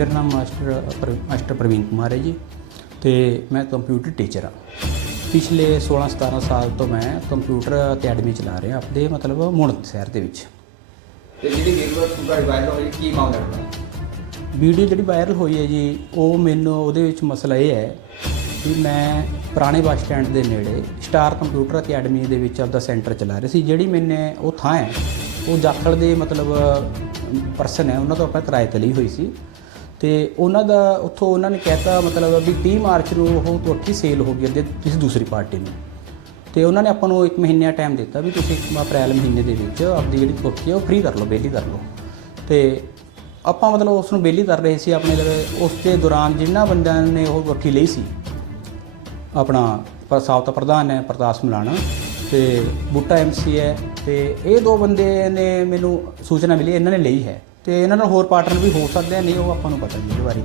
ਮੇਰਾ ਨਾਮ ਮਾਸਟਰ ਪਰ- ਮਾਸਟਰ ਪ੍ਰਵੀਨ ਕੁਮਾਰ ਹੈ ਜੀ ਤੇ ਮੈਂ ਕੰਪਿਊਟਰ ਟੀਚਰ ਹਾਂ। ਪਿਛਲੇ 16 17 ਸਾਲ ਤੋਂ ਮੈਂ ਕੰਪਿਊਟਰ ਅਕੈਡਮੀ ਚਲਾ ਰਿਹਾ ਆਪਦੇ ਮਤਲਬ ਮੁਣ ਸ਼ਹਿਰ ਦੇ ਵਿੱਚ। ਤੇ ਜਿਹੜੀ ਵੀਡੀਓ ਤੁਹਾਡੀ ਵਾਇਰਲ ਹੋਈ ਕੀ ਮਾਮਲਾ ਹੈ? ਵੀਡੀਓ ਜਿਹੜੀ ਵਾਇਰਲ ਹੋਈ ਹੈ ਜੀ ਉਹ ਮੈਨੂੰ ਉਹਦੇ ਵਿੱਚ ਮਸਲਾ ਇਹ ਹੈ ਕਿ ਮੈਂ ਪੁਰਾਣੇ ਬੱਸ ਸਟੈਂਡ ਦੇ ਨੇੜੇ ਸਟਾਰ ਕੰਪਿਊਟਰ ਅਕੈਡਮੀ ਦੇ ਵਿੱਚ ਆਪਦਾ ਸੈਂਟਰ ਚਲਾ ਰਿਹਾ ਸੀ ਜਿਹੜੀ ਮੈਨੇ ਉਹ ਥਾਂ ਹੈ ਉਹ ਜਾਖਲ ਦੇ ਮਤਲਬ ਪਰਸਨ ਹੈ ਉਹਨਾਂ ਤੋਂ ਆਪਾਂ ਕਿਰਾਏ ਤੇ ਲਈ ਹੋਈ ਸੀ। ਤੇ ਉਹਨਾਂ ਦਾ ਉੱਥੋਂ ਉਹਨਾਂ ਨੇ ਕਹਿਤਾ ਮਤਲਬ ਵੀ 30 ਮਾਰਚ ਨੂੰ ਉਹ ਕੋਠੀ ਸੇਲ ਹੋ ਗਈ ਅੱਗੇ ਕਿਸੇ ਦੂਸਰੀ ਪਾਰਟੀ ਨੂੰ। ਤੇ ਉਹਨਾਂ ਨੇ ਆਪਾਂ ਨੂੰ ਇੱਕ ਮਹੀਨੇ ਦਾ ਟਾਈਮ ਦਿੱਤਾ ਵੀ ਤੁਸੀਂ ਅਪ੍ਰੈਲ ਮਹੀਨੇ ਦੇ ਵਿੱਚ ਆਪਣੀ ਜਿਹੜੀ ਕੋਠੀ ਹੈ ਉਹ ਫ੍ਰੀ ਕਰ ਲਓ ਬੇਲੀ ਕਰ ਲਓ। ਤੇ ਆਪਾਂ ਮਤਲਬ ਉਸ ਨੂੰ ਬੇਲੀ ਕਰ ਰਹੇ ਸੀ, ਆਪਣੇ ਲਵੇ ਉਸ ਦੇ ਦੌਰਾਨ ਜਿਨ੍ਹਾਂ ਬੰਦਿਆਂ ਨੇ ਉਹ ਕੋਠੀ ਲਈ ਸੀ, ਆਪਣਾ ਪ- ਪ੍ਰਧਾਨ ਹੈ ਪ੍ਰਤਾਸ ਮਲਾਣਾ ਤੇ ਬੂਟਾ ਐਮਸੀ ਹੈ ਤੇ ਇਹ ਦੋ ਬੰਦੇ ਨੇ ਮੈਨੂੰ ਸੂਚਨਾ ਮਿਲੀ, ਇਹਨਾਂ ਨੇ ਲਈ ਹੈ। ਤੇ ਇਹਨਾਂ ਨਾਲ ਹੋਰ ਪਾਰਟਨਰ ਵੀ ਹੋ ਸਕਦੇ ਆ, ਨਹੀਂ ਉਹ ਆਪਾਂ ਨੂੰ ਪਤਾ ਨਹੀਂ ਇਹਦੇ ਬਾਰੇ।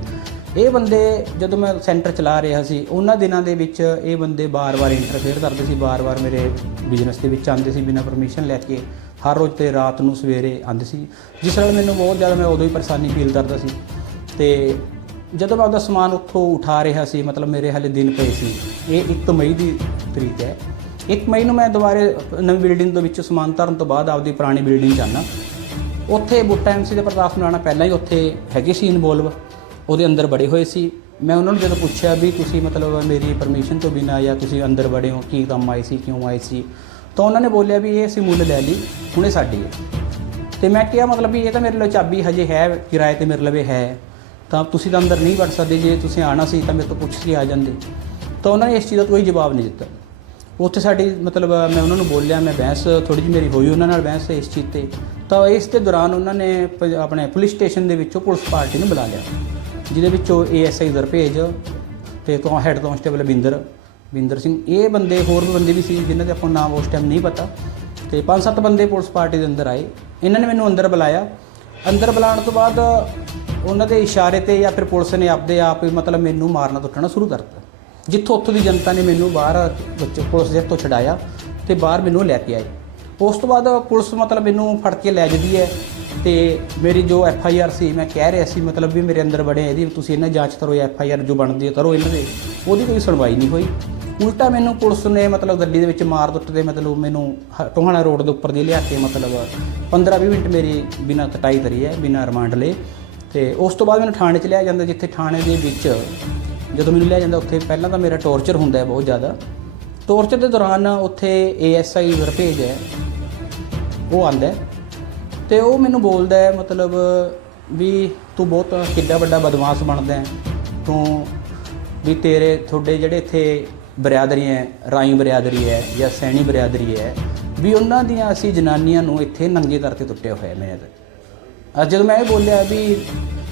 ਇਹ ਬੰਦੇ ਜਦੋਂ ਮੈਂ ਸੈਂਟਰ ਚਲਾ ਰਿਹਾ ਸੀ, ਉਹਨਾਂ ਦਿਨਾਂ ਦੇ ਵਿੱਚ ਇਹ ਬੰਦੇ ਬਾਰ-ਬਾਰ ਇੰਟਰਫੇਅਰ ਕਰਦੇ ਸੀ, ਬਾਰ-ਬਾਰ ਮੇਰੇ ਬਿਜ਼ਨਸ ਦੇ ਵਿੱਚ ਆਉਂਦੇ ਸੀ ਬਿਨਾਂ ਪਰਮਿਸ਼ਨ ਲੈ ਕੇ। ਹਰ ਰੋਜ਼ ਤੇ ਰਾਤ ਨੂੰ ਸਵੇਰੇ ਆਉਂਦੇ ਸੀ। ਜਿਸ ਨਾਲ ਮੈਨੂੰ ਬਹੁਤ ਜ਼ਿਆਦਾ ਮੈਂ ਉਦੋਂ ਹੀ ਪਰੇਸ਼ਾਨੀ ਫੀਲ ਕਰਦਾ ਸੀ। ਤੇ ਜਦੋਂ ਮੈਂ ਆਪਦਾ ਸਮਾਨ ਉੱਥੋਂ ਉਠਾ ਰਿਹਾ ਸੀ, ਮਤਲਬ ਮੇਰੇ ਹਾਲੇ ਦਿਨ ਪਏ ਸੀ, ਇਹ 1 ਮਈ ਦੀ ਤਰੀਕ ਹੈ। 1 ਮਈ ਨੂੰ ਮੈਂ ਦੁਬਾਰੇ ਨਵੀਂ ਬਿਲਡਿੰਗ ਦੇ ਵਿੱਚ ਸਮਾਨ ਧਰਨ ਤੋਂ ਬਾਅਦ ਆਪਦੀ ਪੁਰਾਣੀ ਬਿਲਡਿੰਗ ਜਾਣਾ ਉੱਥੇ ਬੁੱਟਾ ਐਮਸੀ ਦੇ ਪ੍ਰਤਾਪ ਮਲਾਣਾ ਪਹਿਲਾਂ ਹੀ ਉੱਥੇ ਹੈਗੇ ਸੀ ਇਨਵੋਲਵ ਉਹਦੇ ਅੰਦਰ ਬੜੇ ਹੋਏ ਸੀ। ਮੈਂ ਉਹਨਾਂ ਨੂੰ ਜਦੋਂ ਪੁੱਛਿਆ ਵੀ ਤੁਸੀਂ ਮਤਲਬ ਮੇਰੀ ਪਰਮਿਸ਼ਨ ਤੋਂ ਬਿਨਾਂ ਜਾਂ ਤੁਸੀਂ ਅੰਦਰ ਬੜੇ ਹੋ, ਕੀ ਕੰਮ ਆਏ ਸੀ, ਕਿਉਂ ਆਏ ਸੀ, ਤਾਂ ਉਹਨਾਂ ਨੇ ਬੋਲਿਆ ਵੀ ਇਹ ਅਸੀਂ ਮੁੱਲ ਲੈ ਲਈ, ਹੁਣੇ ਸਾਡੀ ਹੈ। ਤੇ ਮੈਂ ਕਿਹਾ ਮਤਲਬ ਵੀ ਇਹ ਤਾਂ ਮੇਰੇ ਲਈ ਚਾਬੀ ਹਜੇ ਹੈ, ਕਿਰਾਏ ਤੇ ਮੇਰੇ ਲਵੇ ਹੈ। ਤਾਂ ਤੁਸੀਂ ਤਾਂ ਅੰਦਰ ਨਹੀਂ ਵੜ ਸਕਦੇ, ਜੇ ਤੁਸੀਂ ਆਣਾ ਸੀ ਤਾਂ ਮੇਰੇ ਤੋਂ ਪੁੱਛ ਕੇ ਆ ਜਾਂਦੇ। ਤਾਂ ਉਹਨਾਂ ਨੇ ਇਸ ਚੀਜ਼ ਦਾ ਕੋਈ ਜਵਾਬ ਨਹੀਂ ਦਿੱਤਾ। ਉੱਥੇ ਸਾਡੀ ਮਤਲਬ ਮੈਂ ਉਹਨਾਂ ਨੂੰ ਬੋਲਿਆ, ਮੈਂ ਬਹਿਸ ਥੋੜੀ ਜਿਹੀ ਮੇਰੀ ਹੋਈ ਉਹਨਾਂ ਨਾਲ ਬਹਿਸ ਇਸ ਚੀਜ਼ ਤੇ। ਤਾਂ ਇਸ ਦੇ ਦੌਰਾਨ ਉਹਨਾਂ ਨੇ ਪ- ਆਪਣੇ ਪੁਲਿਸ ਸਟੇਸ਼ਨ ਦੇ ਵਿੱਚੋਂ ਪੁਲਿਸ ਪਾਰਟੀ ਨੂੰ ਬੁਲਾ ਲਿਆ। ਜਿਹਦੇ ਵਿੱਚੋਂ ਏਐਸਆਈ ਦਰਪੇਜ ਤੇ ਕੌਂ ਹੈਡ ਕਾਂਸਟੇਬਲ ਬਿੰਦਰ ਬਿੰਦਰ ਸਿੰਘ। ਇਹ ਬੰਦੇ ਹੋਰ ਵੀ ਬੰਦੇ ਵੀ ਸੀ ਜਿਨ੍ਹਾਂ ਦੇ ਆਪਾਂ ਨੂੰ ਨਾਮ ਉਸ ਟਾਈਮ ਨਹੀਂ ਪਤਾ। ਤੇ ਪੰਜ ਸੱਤ ਬੰਦੇ ਪੁਲਿਸ ਪਾਰਟੀ ਦੇ ਅੰਦਰ ਆਏ। ਇਹਨਾਂ ਨੇ ਮੈਨੂੰ ਅੰਦਰ ਬੁਲਾਇਆ। ਅੰਦਰ ਬੁਲਾਉਣ ਤੋਂ ਬਾਅਦ ਉਹਨਾਂ ਦੇ ਇਸ਼ਾਰੇ ਤੇ ਜਾਂ ਫਿਰ ਪੁਲਿਸ ਨੇ ਆਪਦੇ ਆਪ ਹੀ ਮਤਲਬ ਮੈਨੂੰ ਮਾਰਨਾ ਕੁੱਟਣਾ ਸ਼ੁਰੂ ਕਰਤਾ। ਜਿੱਥੋਂ ਉੱਥੋਂ ਦੀ ਜਨਤਾ ਨੇ ਮੈਨੂੰ ਬਾਹਰ ਬੱਚੇ ਪੁਲਿਸ ਦੇ ਹੱਥੋਂ ਛਡਾਇਆ ਤੇ ਬਾਹਰ ਮੈਨੂੰ ਲੈ ਕੇ ਆਏ। ਉਸ ਤੋਂ ਬਾਅਦ ਪੁਲਿਸ ਮਤਲਬ ਮੈਨੂੰ ਫੜ ਕੇ ਲੈ ਜਾਂਦੀ ਹੈ ਤੇ ਮੇਰੀ ਜੋ ਐਫ ਆਈ ਆਰ ਸੀ, ਮੈਂ ਕਹਿ ਰਿਹਾ ਸੀ, ਮਤਲਬ ਵੀ ਮੇਰੇ ਅੰਦਰ ਬੜੇ ਇਹਦੀ, ਤੁਸੀਂ ਇਹਨਾਂ ਜਾਂਚ ਕਰੋ ਐਫ ਆਈ ਆਰ ਜੋ ਬਣਦੀ ਹੈ, ਕਰੋ ਇਹਨਾਂ ਦੇ। ਉਹਦੀ ਕੋਈ ਸੁਣਵਾਈ ਨਹੀਂ ਹੋਈ। ਉਲਟਾ ਮੈਨੂੰ ਪੁਲਿਸ ਨੇ ਮਤਲਬ ਗੱਡੀ ਦੇ ਵਿੱਚ ਮਾਰ ਦੁੱਟ ਦੇ ਮਤਲਬ ਮੈਨੂੰ ਹ- ਟੋਹਾਣਾ ਰੋਡ ਦੇ ਉੱਪਰ ਦੀ ਲਿਆ ਕੇ ਮਤਲਬ 15-20 ਮਿੰਟ ਮੇਰੀ ਬਿਨਾਂ ਕਟਾਈ ਕਰੀ ਹੈ, ਬਿਨਾਂ ਰਿਮਾਂਡ ਲਏ। ਤੇ ਉਸ ਤੋਂ ਬਾਅਦ ਮੈਨੂੰ ਥਾਣੇ 'ਚ ਲਿਆ ਜਾਂਦਾ, ਜਿੱਥੇ ਥਾਣੇ ਦੇ ਵਿੱਚ ਜਦੋਂ ਮੈਨੂੰ ਲਿਆ ਜਾਂਦਾ, ਉੱਥੇ ਪਹਿਲਾਂ ਤਾਂ ਮੇਰਾ ਟੌਰਚਰ ਹੁੰਦਾ ਹੈ ਬਹੁਤ ਜ਼ਿਆਦਾ। ਟੋਰਚਰ ਦੇ ਦੌਰਾਨ ਉੱਥੇ ਏਐਸਆਈ ਵਰਪੇਜ ਹੈ, ਉਹ ਆਂਦਾ ਤੇ ਉਹ ਮੈਨੂੰ ਬੋਲਦਾ ਹੈ, ਮਤਲਬ ਵੀ ਤੂੰ ਬਹੁਤ ਕਿੱਡਾ ਵੱਡਾ ਬਦਮਾਸ਼ ਬਣਦਾ ਹੈ। ਤੂੰ ਵੀ ਤੇਰੇ, ਤੁਹਾਡੇ ਜਿਹੜੇ ਇੱਥੇ ਬਰਿਆਦਰੀ ਹੈ, ਰਾਈ ਬਰਿਆਦਰੀ ਹੈ ਜਾਂ ਸੈਣੀ ਬਰਿਆਦਰੀ ਹੈ, ਵੀ ਉਹਨਾਂ ਦੀਆਂ ਅਸੀਂ ਜਨਾਨੀਆਂ ਨੂੰ ਇੱਥੇ ਨੰਗੇ ਕਰਕੇ ਟੁੱਟੇ ਹੋਏ ਨੇ ਅੱਜ। ਜਦੋਂ ਮੈਂ ਇਹ ਬੋਲਿਆ ਵੀ